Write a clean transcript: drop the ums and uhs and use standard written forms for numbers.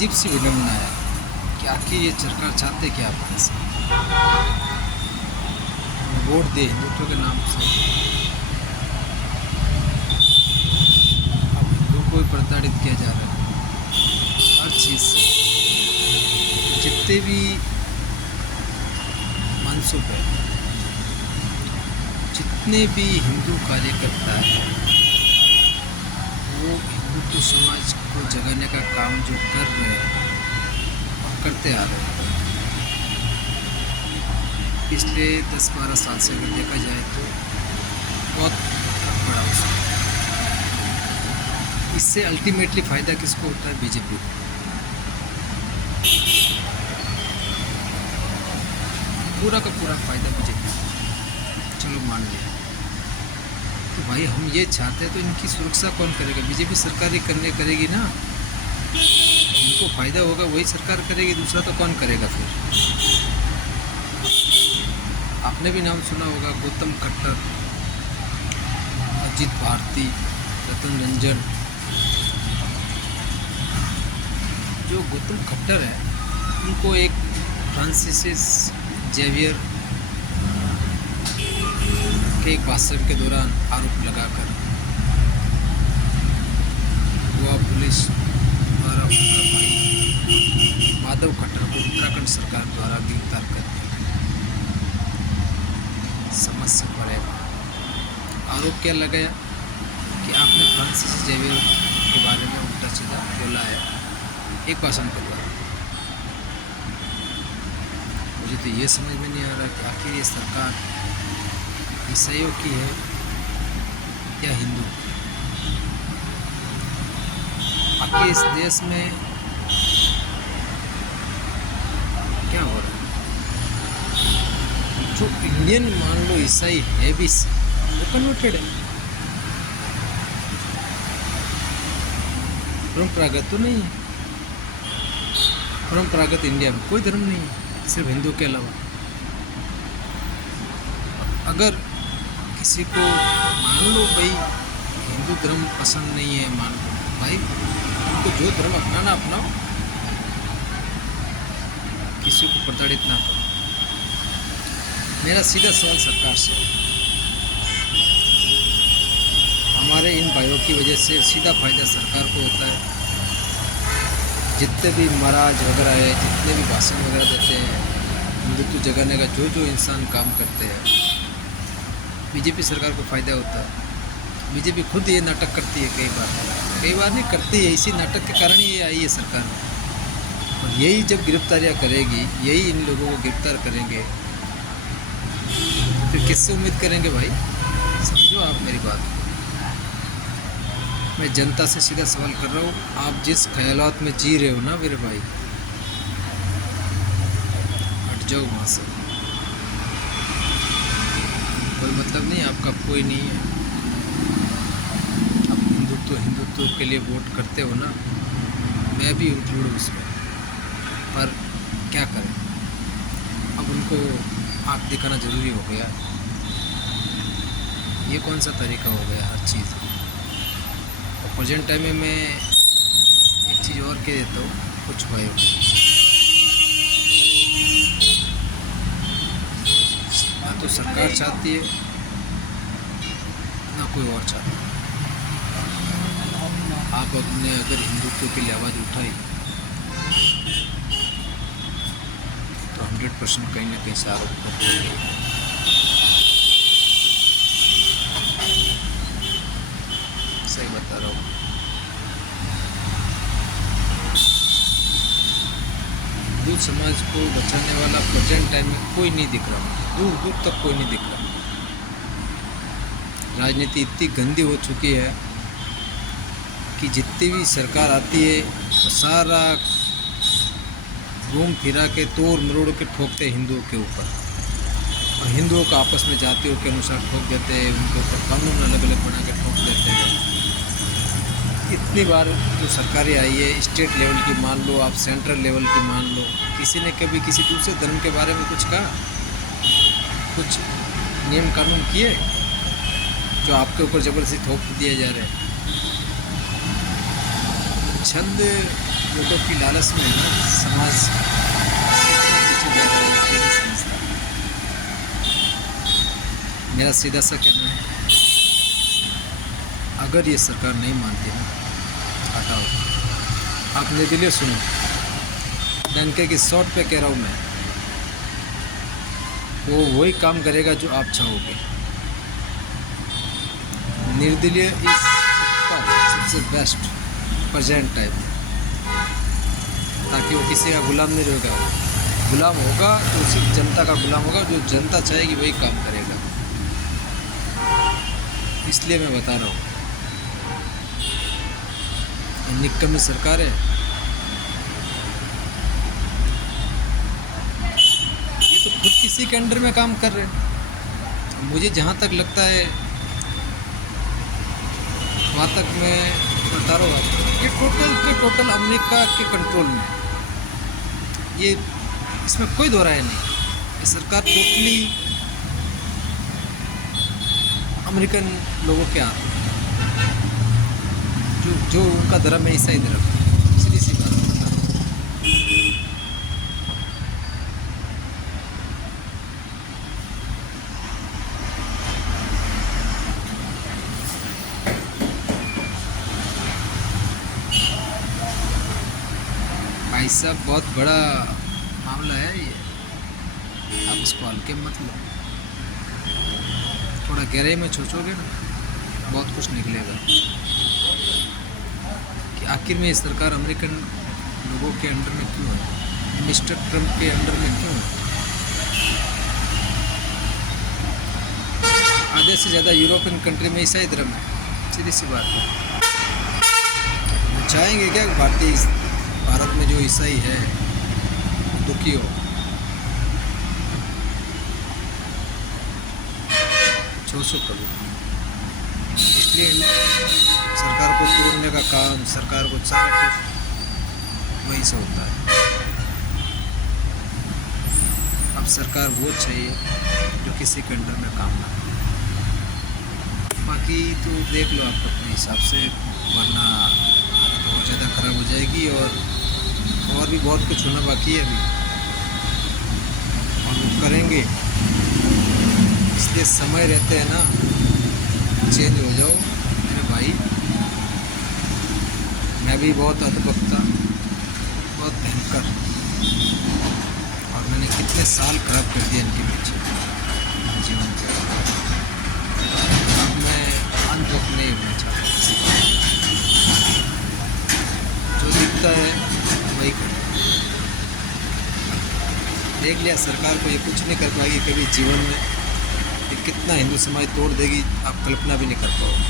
अजीब सी विडम्बना है कि आखिर ये सरकार चाहते क्या अपने से। वोट दे हिंदुत्व के नाम से, अब हिंदुओं को भी प्रताड़ित किया जा रहा है हर चीज़ से। जितने भी मनसूब है, जितने भी हिंदू कार्यकर्ता है, वो हिंदुत्व समाज को जगाने का काम जो कर रहे हैं और करते आ रहे हैं पिछले 10-12 साल से अगर देखा जाए तो बहुत बड़ा उसका। इससे अल्टीमेटली फ़ायदा किसको होता है? बीजेपी को। पूरा का पूरा फ़ायदा बीजेपी को। चलो मान लिया, तो भाई हम ये चाहते हैं तो इनकी सुरक्षा कौन करेगा? बीजेपी सरकार ही करेगी ना। इनको फ़ायदा होगा वही सरकार करेगी, दूसरा तो कौन करेगा फिर? आपने भी नाम सुना होगा गौतम खट्टर, अजीत भारती, रतन रंजन। जो गौतम खट्टर है उनको एक फ्रांसिस जेवियर के एक भाषण के दौरान आरोप लगाकर गोवा पुलिस द्वारा उनका भाई माधव खट्टर को उत्तराखंड सरकार द्वारा गिरफ्तार कर दिया। समझ से परे आरोप क्या लगाया कि आपने फ्रांसिस जेवियर के बारे में उल्टा सीधा बोला है एक भाषण के द्वारा। मुझे तो ये समझ में नहीं आ रहा कि आखिर ये सरकार ईसाइयों की है या हिंदू की। आखिर इस देश में क्या हो रहा है? जो इंडियन मान लो ईसाई है भी, वो कन्वर्टेड है। परंपरागत तो नहीं है। परंपरागत इंडिया में कोई धर्म नहीं है सिर्फ हिंदू के अलावा। अगर किसी को मान लो भाई हिंदू धर्म पसंद नहीं है, मान लो भाई उनको जो धर्म अपनाना अपनाओ, किसी को प्रताड़ित ना करो। मेरा सीधा सवाल सरकार से, हमारे इन भाइयों की वजह से सीधा फायदा सरकार को होता है। जितने भी महाराज वगैरह है, जितने भी भाषण वगैरह देते हैं हिंदुत्व जगाने का, जो इंसान काम करते हैं, बीजेपी सरकार को फ़ायदा होता है। बीजेपी खुद ये नाटक करती है, कई बार नहीं करती है। इसी नाटक के कारण ये आई है सरकार में। और यही जब गिरफ्तारियाँ करेगी, यही इन लोगों को गिरफ्तार करेंगे, फिर किससे उम्मीद करेंगे भाई? समझो आप मेरी बात। मैं जनता से सीधा सवाल कर रहा हूँ, आप जिस ख्यालात में जी रहे हो ना मेरे भाई, हट जाओ वहाँ से। कोई मतलब नहीं, आपका कोई नहीं है। आप हिंदुत्व के लिए वोट करते हो ना, मैं भी इंक्लूड हूँ उसमें। पर क्या करें, अब उनको आँख दिखाना ज़रूरी हो गया। ये कौन सा तरीका हो गया हर चीज़। और प्रेजेंट टाइम में मैं एक चीज़ और कह देता हूँ कुछ भाइयों को, ना तो सरकार चाहती है ना कोई और चाहता है। आप अपने अगर हिंदुत्व के लिए आवाज़ उठाई तो 100% कहीं ना कहीं से आरोप करते हैं। सही बता रहा हूँ। हिंदू समाज को बचाने वाला प्रेजेंट टाइम में कोई नहीं दिख रहा, दूर दूर तक कोई नहीं दिख रहा। राजनीति इतनी गंदी हो चुकी है कि जितनी भी सरकार आती है तो सारा घूम फिरा के तोड़ मरोड़ के ठोकते हैं हिंदुओं के ऊपर, और हिंदुओं को आपस में जातियों के अनुसार ठोक देते हैं, उनके ऊपर कानून अलग अलग बना के ठोक देते हैं। इतनी बार जो सरकारें आई है, स्टेट लेवल की मान लो, आप सेंट्रल लेवल की मान लो, किसी ने कभी किसी दूसरे धर्म के बारे में कुछ कहा? कुछ नियम कानून किए जो आपके ऊपर ज़बरदस्ती थोप दिए जा रहे हैं? छंद वोटों की लालच में है ना समाज कितना पीछे जा रहा है ये नहीं समझता। मेरा सीधा सा कहना है, अगर ये सरकार नहीं मानती ना, हटाओ। आप निर्दलीय सुनो, डंके की शॉट पे कह रहा हूँ मैं, वो वही काम करेगा जो आप चाहोगे। निर्दलीय इस सबसे बेस्ट प्रेजेंट टाइम, ताकि वो किसी का गुलाम नहीं रहेगा। गुलाम होगा तो सिर्फ जनता का गुलाम होगा, जो जनता चाहेगी वही काम करेगा। इसलिए मैं बता रहा हूँ, निक्कम सरकार है। ये तो खुद किसी के अंडर में काम कर रहे हैं। मुझे जहाँ तक लगता है वहाँ तक मैं बता रहा हूँ आपको, ये टोटल अमेरिका के कंट्रोल में। ये इसमें कोई दो राय नहीं, ये सरकार टोटली अमेरिकन लोगों के हाथ में। जो उनका धर्म है ईसाई धर्म, सीधी सी बात बता रहा हूँ। भाई साहब बहुत बड़ा मामला है ये, आप इसको हल्के मत लो। थोड़ा गहराई में सोचोगे ना, बहुत कुछ निकलेगा कि आखिर में ये सरकार अमेरिकन लोगों के अंडर में क्यों है, मिस्टर ट्रम्प के अंडर में क्यों है। आधे से ज़्यादा यूरोपियन कंट्री में ईसाई धर्म है, सीधी सी बात है। चाहेंगे क्या भारत में जो ईसाई है दुखी हो? सोचो कभी। इसलिए सरकार को तोड़ने का काम, सरकार को सारा कुछ वहीं से होता है। अब सरकार वो चाहिए जो किसी के अंडर में काम ना करे। बाकी तो देख लो आप अपने हिसाब से, वरना हालत और ज़्यादा ख़राब हो जाएगी। और भी बहुत कुछ होना बाकी है अभी, और वो करेंगे। इसलिए समय रहते हैं ना, चेंज हो जाओ मेरे भाई। मैं भी बहुत अधबख्ता, बहुत भयंकर, और मैंने कितने साल खराब कर दिए इनके पीछे जीवन के। अब मैं अनबख्त नहीं होना चाहता किसी का। जो दिखता है वही कर। देख लिया, सरकार को ये कुछ नहीं कर पाएगी कभी जीवन में। ये कितना हिंदू समाज तोड़ देगी आप कल्पना भी नहीं कर पाओगे।